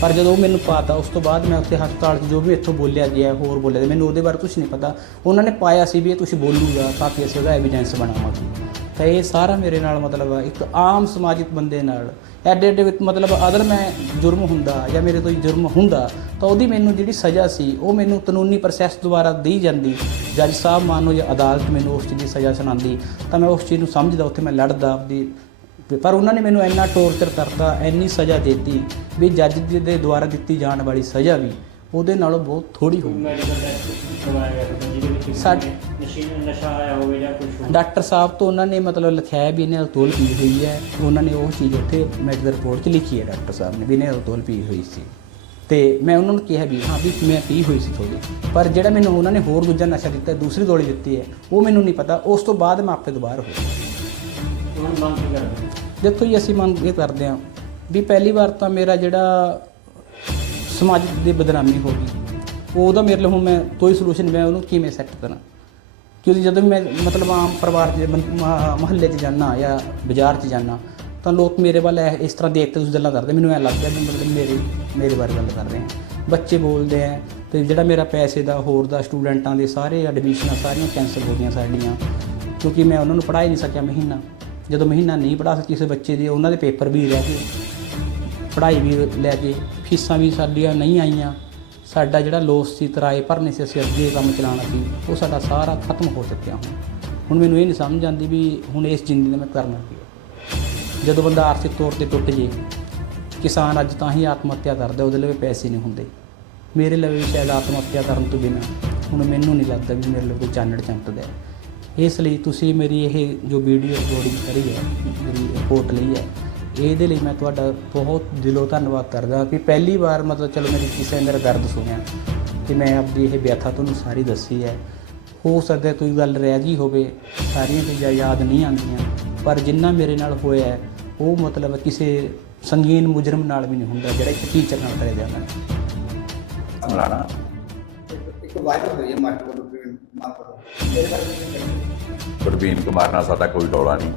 ਪਰ ਜਦੋਂ ਉਹ ਮੈਨੂੰ ਪਾਤਾ ਉਸ ਤੋਂ ਬਾਅਦ ਮੈਂ ਉੱਥੇ ਹਸਪਤਾਲ 'ਚ ਜੋ ਵੀ ਇੱਥੋਂ ਬੋਲਿਆ ਗਿਆ ਹੋਰ ਬੋਲਿਆ ਗਿਆ, ਮੈਨੂੰ ਉਹਦੇ ਬਾਰੇ ਕੁਝ ਨਹੀਂ ਪਤਾ। ਉਹਨਾਂ ਨੇ ਪਾਇਆ ਸੀ ਵੀ ਇਹ ਤੁਸੀਂ ਬੋਲੂਗਾ ਤਾਂ ਕਿ ਅਸੀਂ ਉਹਦਾ ਐਵੀਡੈਂਸ ਬਣਾਵਾਂਗੇ। ਤਾਂ ਇਹ ਸਾਰਾ ਮੇਰੇ ਨਾਲ ਮਤਲਬ ਇੱਕ ਆਮ ਸਮਾਜਿਕ ਬੰਦੇ ਨਾਲ ਐਡੇ ਐਡੇ ਵਿੱਚ ਮਤਲਬ ਅਗਰ ਮੈਂ ਜੁਰਮ ਹੁੰਦਾ ਜਾਂ ਮੇਰੇ ਤੋਂ ਜੁਰਮ ਹੁੰਦਾ ਤਾਂ ਉਹਦੀ ਮੈਨੂੰ ਜਿਹੜੀ ਸਜ਼ਾ ਸੀ ਉਹ ਮੈਨੂੰ ਕਾਨੂੰਨੀ ਪ੍ਰੋਸੈਸ ਦੁਆਰਾ ਦੀ ਜਾਂਦੀ। ਜੱਜ ਸਾਹਿਬ ਮਾਨੋ ਜਾਂ ਅਦਾਲਤ ਮੈਨੂੰ ਉਸ ਚੀਜ਼ ਦੀ ਸਜ਼ਾ ਸੁਣਾਉਂਦੀ। ਤਾਂ ਮੈਂ ਉਸ ਚੀਜ਼ ਨੂੰ ਸਮਝਦਾ ਉੱਥੇ ਮੈਂ ਲੜਦਾ ਆਪਦੀ ਪਰ ਉਹਨਾਂ ਨੇ ਮੈਨੂੰ ਇੰਨਾ ਟੌਰਚਰ ਕਰਤਾ ਇੰਨੀ ਸਜ਼ਾ ਦਿੱਤੀ ਵੀ ਜੱਜ ਜੀ ਦੇ ਦੁਆਰਾ ਦਿੱਤੀ ਜਾਣ ਵਾਲੀ ਸਜ਼ਾ ਵੀ ਉਹਦੇ ਨਾਲੋਂ ਬਹੁਤ ਥੋੜੀ ਕੋਈ ਹੋਊ। ਮੈਡੀਕਲ ਟੈਸਟ ਕਰਵਾਇਆ ਗਿਆ ਸੀ ਜਿਹਦੇ ਵਿੱਚ ਕਿਸੇ ਸਾਡ- ਨਸ਼ਾ ਆਇਆ ਹੋਵੇ ਜਾਂ ਕੁਝ ਡਾਕਟਰ ਸਾਹਿਬ ਤੋਂ ਉਹਨਾਂ ਨੇ ਮਤਲਬ ਲਿਖਿਆ ਵੀ ਇਹਨੇ ਅਲਤੋਲ ਪੀ ਹੋਈ ਹੈ। ਉਹਨਾਂ ਨੇ ਉਹ ਚੀਜ਼ ਉੱਥੇ ਮੈਡੀਕਲ ਰਿਪੋਰਟ 'ਚ ਲਿਖੀ ਹੈ ਡਾਕਟਰ ਸਾਹਿਬ ਨੇ ਵੀ ਇਹਨੇ ਅਲਤੋਲ ਪੀ ਹੋਈ ਸੀ। ਤੇ ਮੈਂ ਉਹਨਾਂ ਨੂੰ ਕਿਹਾ ਵੀ ਹਾਂ ਵੀ ਮੈਂ ਪੀ ਹੋਈ ਸੀ ਥੋੜੀ ਪਰ ਜਿਹੜਾ ਮੈਨੂੰ ਉਹਨਾਂ ਨੇ ਹੋਰ ਦੂਜਾ ਨਸ਼ਾ ਦਿੱਤਾ ਦੂਸਰੀ ਗੋਲੀ ਦਿੱਤੀ ਹੈ ਉਹ ਮੈਨੂੰ ਨਹੀਂ ਪਤਾ। ਉਸ ਤੋਂ ਬਾਅਦ ਮੈਂ ਆਪੇ ਦੁਬਾਰਾ ਹੋ ਗਿਆ। ਹੁਣ ਮੰਗ ਕੀ ਕਰਦੇ? ਦੇਖੋ ਜੀ, ਅਸੀਂ ਮੰਗ ਇਹ ਕਰਦੇ ਹਾਂ ਵੀ ਪਹਿਲੀ ਵਾਰ ਤਾਂ ਮੇਰਾ ਜਿਹੜਾ ਸਮਾਜ ਦੀ ਬਦਨਾਮੀ ਹੋ ਗਈ, ਉਹਦਾ ਮੇਰੇ ਲਈ ਹੁਣ ਮੈਂ ਕੋਈ ਸੋਲੂਸ਼ਨ ਮੈਂ ਉਹਨੂੰ ਕਿਵੇਂ ਸੈੱਟ ਕਰਾਂ? ਕਿਉਂਕਿ ਜਦੋਂ ਵੀ ਮੈਂ ਮਤਲਬ ਆਮ ਪਰਿਵਾਰ ਦੇ ਮਹੱਲੇ 'ਚ ਜਾਣਾ ਜਾਂ ਬਾਜ਼ਾਰ 'ਚ ਜਾਣਾ ਤਾਂ ਲੋਕ ਮੇਰੇ ਵੱਲ ਇਹ- ਇਸ ਤਰ੍ਹਾਂ ਦੇਖ ਕੇ ਤੁਸੀਂ ਗੱਲਾਂ ਕਰਦੇ, ਮੈਨੂੰ ਐ ਲੱਗਦਾ ਵੀ ਮਤਲਬ ਮੇਰੇ ਮੇਰੇ ਬਾਰੇ ਗੱਲ ਕਰ ਰਹੇ ਆ। ਬੱਚੇ ਬੋਲਦੇ ਆ, ਤੇ ਜਿਹੜਾ ਮੇਰਾ ਪੈਸੇ ਦਾ, ਹੋਰ ਦਾ, ਸਟੂਡੈਂਟਾਂ ਦੇ ਸਾਰੇ ਐਡਮਿਸ਼ਨਾਂ ਸਾਰੀਆਂ ਕੈਂਸਲ ਹੋ ਗਈਆਂ ਸਾਡੀਆਂ, ਕਿਉਂਕਿ ਮੈਂ ਉਹਨਾਂ ਨੂੰ ਪੜ੍ਹਾ ਹੀ ਨਹੀਂ ਸਕਿਆ ਮਹੀਨਾ। ਜਦੋਂ ਮਹੀਨਾ ਨਹੀਂ ਪੜ੍ਹਾ ਸਕੀ, ਕਿਸੇ ਬੱਚੇ ਦੇ ਉਹਨਾਂ ਦੇ ਪੇਪਰ ਵੀ ਰਹਿ ਗਏ। ਪੜ੍ਹਾਈ ਵੀ ਲੈ ਕੇ ਫੀਸਾਂ ਵੀ ਸਾਡੀਆਂ ਨਹੀਂ ਆਈਆਂ। ਸਾਡਾ ਜਿਹੜਾ ਲੋਸ ਸੀ, ਤਰਾਏ ਭਰਨੇ ਸੀ, ਅਸੀਂ ਅੱਗੇ ਕੰਮ ਚਲਾਉਣਾ ਸੀ, ਉਹ ਸਾਡਾ ਸਾਰਾ ਖਤਮ ਹੋ ਚੁੱਕਿਆ ਹੁਣ। ਹੁਣ ਮੈਨੂੰ ਇਹ ਨਹੀਂ ਸਮਝ ਆਉਂਦੀ ਵੀ ਹੁਣ ਇਸ ਜ਼ਿੰਦਗੀ ਦਾ ਮੈਂ ਕਰਨਾ ਕੀ ਜਦੋਂ ਬੰਦਾ ਆਰਥਿਕ ਤੌਰ ਤੇ ਟੁੱਟ ਜੇ, ਕਿਸਾਨ ਅੱਜ ਤਾਂ ਹੀ ਆਤਮ ਹੱਤਿਆ ਕਰਦਾ, ਉਹਦੇ ਲਈ ਪੈਸੇ ਨਹੀਂ ਹੁੰਦੇ। ਮੇਰੇ ਲਈ ਵੀ ਸ਼ਾਇਦ ਆਤਮ ਹੱਤਿਆ ਕਰਨ ਤੋਂ ਬਿਨਾਂ ਹੁਣ ਮੈਨੂੰ ਨਹੀਂ ਲੱਗਦਾ ਵੀ ਮੇਰੇ ਲਈ ਕੋਈ ਚਾਨਣ ਚਮਕਦਾ। ਹੈ ਇਸ ਲਈ ਤੁਸੀਂ ਮੇਰੀ ਇਹ ਜੋ ਵੀਡੀਓ ਰਿਕਾਰਡਿੰਗ ਕਰੀ ਹੈ ਮੇਰੀ ਰਿਪੋਰਟ ਲਈ ਹੈ ਇਹਦੇ ਲਈ ਮੈਂ ਤੁਹਾਡਾ ਬਹੁਤ ਦਿਲੋਂ ਧੰਨਵਾਦ ਕਰਦਾ ਕਿ ਪਹਿਲੀ ਵਾਰ ਮਤਲਬ ਚਲੋ ਮੇਰੀ ਕਿਸੇ ਨੇ ਮੇਰਾ ਦਰਦ ਸੁਣਿਆ ਕਿ ਮੈਂ ਆਪਦੀ ਇਹ ਵਿਆਥਾ ਤੁਹਾਨੂੰ ਸਾਰੀ ਦੱਸੀ ਹੈ। ਹੋ ਸਕਦਾ ਕੋਈ ਗੱਲ ਰਹਿ ਗਈ ਹੋਵੇ ਸਾਰੀਆਂ ਚੀਜ਼ਾਂ ਯਾਦ ਨਹੀਂ ਆਉਂਦੀਆਂ ਪਰ ਜਿੰਨਾ ਮੇਰੇ ਨਾਲ ਹੋਇਆ ਹੈ, ਉਹ ਮਤਲਬ ਕਿਸੇ ਸੰਗੀਨ ਮੁਜਰਮ ਨਾਲ ਵੀ ਨਹੀਂ ਹੁੰਦਾ ਜਿਹੜਾ ਇੱਕ ਟੀਚਰ ਨਾਲ ਕਰਿਆ ਜਾਂਦਾ। ਹੈ ਮਲਾਣਾ ਇੱਕ- ਵਾਇਰਲ ਹੋਈ ਹੈ ਮਾਸਟਰ ਕੋਲ ਪ੍ਰਵੀਨ ਕੁਮਾਰ ਨਾਲ ਸਾਡਾ ਕੋਈ ਡੋਲਾ ਨਹੀਂ।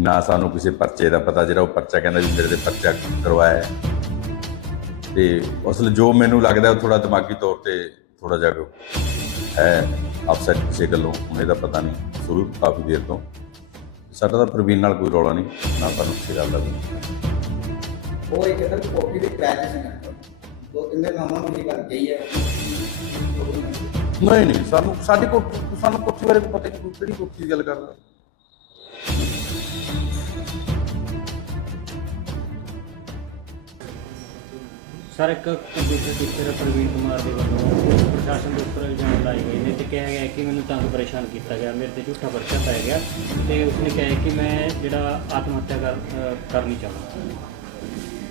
ਨਾ ਸਾਨੂੰ ਕਿਸੇ ਪਰਚੇ ਦਾ ਪਤਾ, ਜਿਹੜਾ ਉਹ ਪਰਚਾ ਕਹਿੰਦਾ ਵੀ ਮੇਰੇ ਤੇ ਪਰਚਾ ਕਰਵਾਇਆ ਹੈ। ਤੇ ਅਸਲ ਜੋ ਮੈਨੂੰ ਲੱਗਦਾ, ਉਹ ਥੋੜਾ ਦਿਮਾਗੀ ਤੌਰ ਤੇ ਥੋੜਾ ਜਿਹਾ ਹੈ ਅਪਸੈਟ ਕਿਸੇ ਗੱਲੋਂ, ਹੁਣ ਇਹਦਾ ਪਤਾ ਨਹੀਂ। ਸ਼ੁਰੂ ਕਾਫੀ ਦੇਰ ਤੋਂ। ਸਾਡਾ ਤਾਂ ਪ੍ਰਵੀਨ ਨਾਲ ਕੋਈ ਰੌਲਾ ਨਹੀਂ, ਨਾ ਸਾਨੂੰ ਕਿਸੇ ਗੱਲ ਦਾ ਉਹ ਇੱਕ ਤਾਂ ਕੋਪੀ ਦੇ ਕ੍ਰੈਚ ਸੀ ਦੋ ਤਿੰਨ ਦਿਨ ਮਾਮਾ ਨੂੰ ਇਹ ਗੱਲ ਕਹੀ ਹੈ। ਨਹੀਂ ਨਹੀਂ, ਸਾਨੂੰ, ਸਾਡੀ ਕੋ ਸਾਨੂੰ ਕੋਠੀ ਬਾਰੇ ਪਤਾ ਨਹੀਂ ਕਿਹੜੀ ਕੋਠੀ ਦੀ ਗੱਲ ਕਰਦਾ ਸਰ, ਇੱਕ ਕੰਪਿਊਟਰ ਟੀਚਰ ਪ੍ਰਵੀਨ ਕੁਮਾਰ ਦੇ ਵੱਲੋਂ ਪ੍ਰਸ਼ਾਸਨ ਦੇ ਉੱਪਰ ਇਲਜ਼ਾਮ ਲਾਏ ਗਏ ਨੇ ਤੇ ਕਿਹਾ ਗਿਆ ਕਿ ਮੈਨੂੰ ਤੰਗ ਪਰੇਸ਼ਾਨ ਕੀਤਾ ਗਿਆ, ਮੇਰੇ ਤੇ ਝੂਠਾ ਪਰਚਾ ਪਾਇਆ ਗਿਆ ਤੇ ਉਸਨੇ ਕਿਹਾ ਕਿ ਮੈਂ ਜਿਹੜਾ ਆਤਮ ਹੱਤਿਆ ਕਰ ਕਰਨੀ ਚਾਹੁੰਦਾ।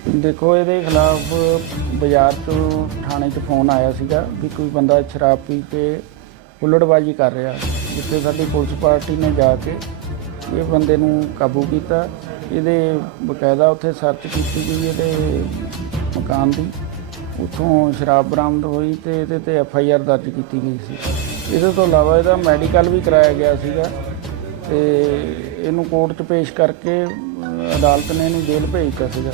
ਦੇਖੋ, ਇਹਦੇ ਖਿਲਾਫ ਬਾਜ਼ਾਰ ਤੋਂ ਥਾਣੇ 'ਚ ਫੋਨ ਆਇਆ ਸੀਗਾ ਵੀ ਕੋਈ ਬੰਦਾ ਸ਼ਰਾਬ ਪੀ ਕੇ ਹੁੱਲੜਬਾਜ਼ੀ ਕਰ ਰਿਹਾ, ਜਿੱਥੇ ਸਾਡੀ ਪੁਲਿਸ ਪਾਰਟੀ ਨੇ ਜਾ ਕੇ ਇਹ ਬੰਦੇ ਨੂੰ ਕਾਬੂ ਕੀਤਾ। ਇਹਦੇ ਬਕਾਇਦਾ ਉੱਥੇ ਸਰਚ ਕੀਤੀ ਗਈ ਇਹਦੇ ਮਕਾਨ ਦੀ। ਉੱਥੋਂ ਸ਼ਰਾਬ ਬਰਾਮਦ ਹੋਈ ਤੇ ਇਹਦੇ ਤੇ ਐਫ ਆਈ ਆਰ ਦਰਜ ਕੀਤੀ ਗਈ ਸੀ। ਇਹਦੇ ਤੋਂ ਇਲਾਵਾ ਇਹਦਾ ਮੈਡੀਕਲ ਵੀ ਕਰਾਇਆ ਗਿਆ ਸੀਗਾ ਤੇ ਇਹਨੂੰ ਕੋਰਟ 'ਚ ਪੇਸ਼ ਕਰਕੇ ਅਦਾਲਤ ਨੇ ਇਹਨੂੰ ਜੇਲ੍ਹ ਭੇਜਤਾ ਸੀਗਾ।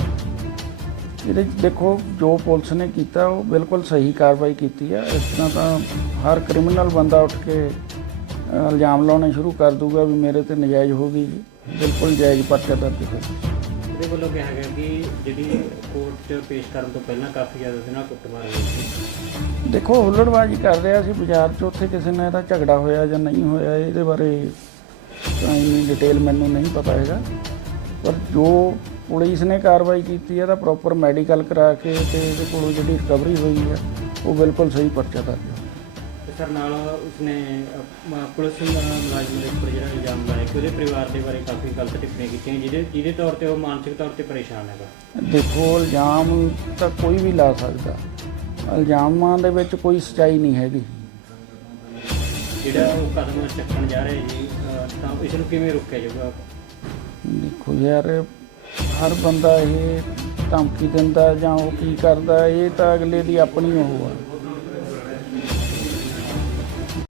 ਇਹਦੇ ਦੇਖੋ ਜੋ ਪੁਲਿਸ ਨੇ ਕੀਤਾ ਉਹ ਬਿਲਕੁਲ ਸਹੀ ਕਾਰਵਾਈ ਕੀਤੀ ਹੈ ਇਸ ਤਰ੍ਹਾਂ ਤਾਂ ਹਰ ਕ੍ਰਿਮੀਨਲ ਬੰਦਾ ਉੱਠ ਕੇ ਇਲਜ਼ਾਮ ਲਾਉਣੇ ਸ਼ੁਰੂ ਕਰ ਦੂਗਾ ਵੀ ਮੇਰੇ ਤੇ ਨਜਾਇਜ਼ ਹੋ ਗਈ। ਬਿਲਕੁਲ ਜਾਇਜ਼ ਪਰਚਾ ਦਰਜ ਹੋਇਆ ਉਹਦੇ ਵੱਲੋਂ ਕਿਹਾ ਗਿਆ ਕਿ ਜਿਹੜੀ ਕੋਰਟ 'ਚ ਪੇਸ਼ ਕਰਨ ਤੋਂ ਪਹਿਲਾਂ ਕਾਫੀ ਜ਼ਿਆਦਾ ਉਹਦੇ ਨਾਲ ਕੁੱਟਮਾਰ ਹੋਈ ਸੀ। ਦੇਖੋ ਹੁੱਲੜਬਾਜ਼ੀ ਕਰ ਰਿਹਾ ਸੀ ਬਾਜ਼ਾਰ 'ਚ ਉੱਥੇ ਕਿਸੇ ਨਾਲ ਇਹਦਾ ਝਗੜਾ ਹੋਇਆ ਜਾਂ ਨਹੀਂ ਹੋਇਆ ਇਹਦੇ ਬਾਰੇ ਤਾਂ ਇੰਨੀ ਡਿਟੇਲ ਮੈਨੂੰ ਨਹੀਂ ਪਤਾ ਹੈਗਾ। ਪਰ ਜੋ ਪੁਲਿਸ ਨੇ ਕਾਰਵਾਈ ਕੀਤੀ ਹੈ ਤਾਂ ਪ੍ਰੋਪਰ ਮੈਡੀਕਲ ਕਰਾ ਕੇ ਤੇ ਇਹਦੇ ਕੋਲੋਂ ਜਿਹੜੀ ਰਿਕਵਰੀ ਹੋਈ ਹੈ ਉਹ ਬਿਲਕੁਲ ਸਹੀ ਪਰਚਾ ਦਰਜ ਤੇ ਸਰ ਨਾਲ ਉਸਨੇ ਅ, ਮ- ਪੁਲਿਸ ਮੁਲਾਜ਼ਮ ਦੇ ਉੱਪਰ ਜਿਹੜਾ ਇਲਜ਼ਾਮ ਲਾਇਆ ਕਿ ਉਹਦੇ ਪਰਿਵਾਰ ਦੇ ਬਾਰੇ ਕਾਫੀ ਗਲਤ ਟਿੱਪਣੀਆਂ ਕੀਤੀਆਂ ਜਿਹਦੇ ਜਿਹਦੇ ਤੌਰ ਤੇ ਉਹ ਮਾਨਸਿਕ ਤੌਰ ਤੇ ਪਰੇਸ਼ਾਨ ਹੈਗਾ। ਦੇਖੋ ਇਲਜ਼ਾਮ ਤਾਂ ਕੋਈ ਵੀ ਲਾ ਸਕਦਾ। ਇਲਜ਼ਾਮਾਂ ਦੇ ਵਿੱਚ ਕੋਈ ਸਚਾਈ ਨਹੀਂ ਹੈਗੀ। ਜਿਹੜਾ ਉਹ ਕਦਮ ਚੱਕਣ ਜਾ ਰਿਹਾ ਜੀ ਤਾਂ ਇਸ ਨੂੰ ਕਿਵੇਂ ਰੋਕਿਆ ਜਾਊਗਾ? ਦੇਖੋ ਯਾਰ ਹਰ ਬੰਦਾ ਇਹ ਧਮਕੀ ਦਿੰਦਾ ਜਾਂ ਉਹ ਕੀ ਕਰਦਾ, ਇਹ ਤਾਂ ਅਗਲੇ ਦੀ ਆਪਣੀ ਉਹ ਆ।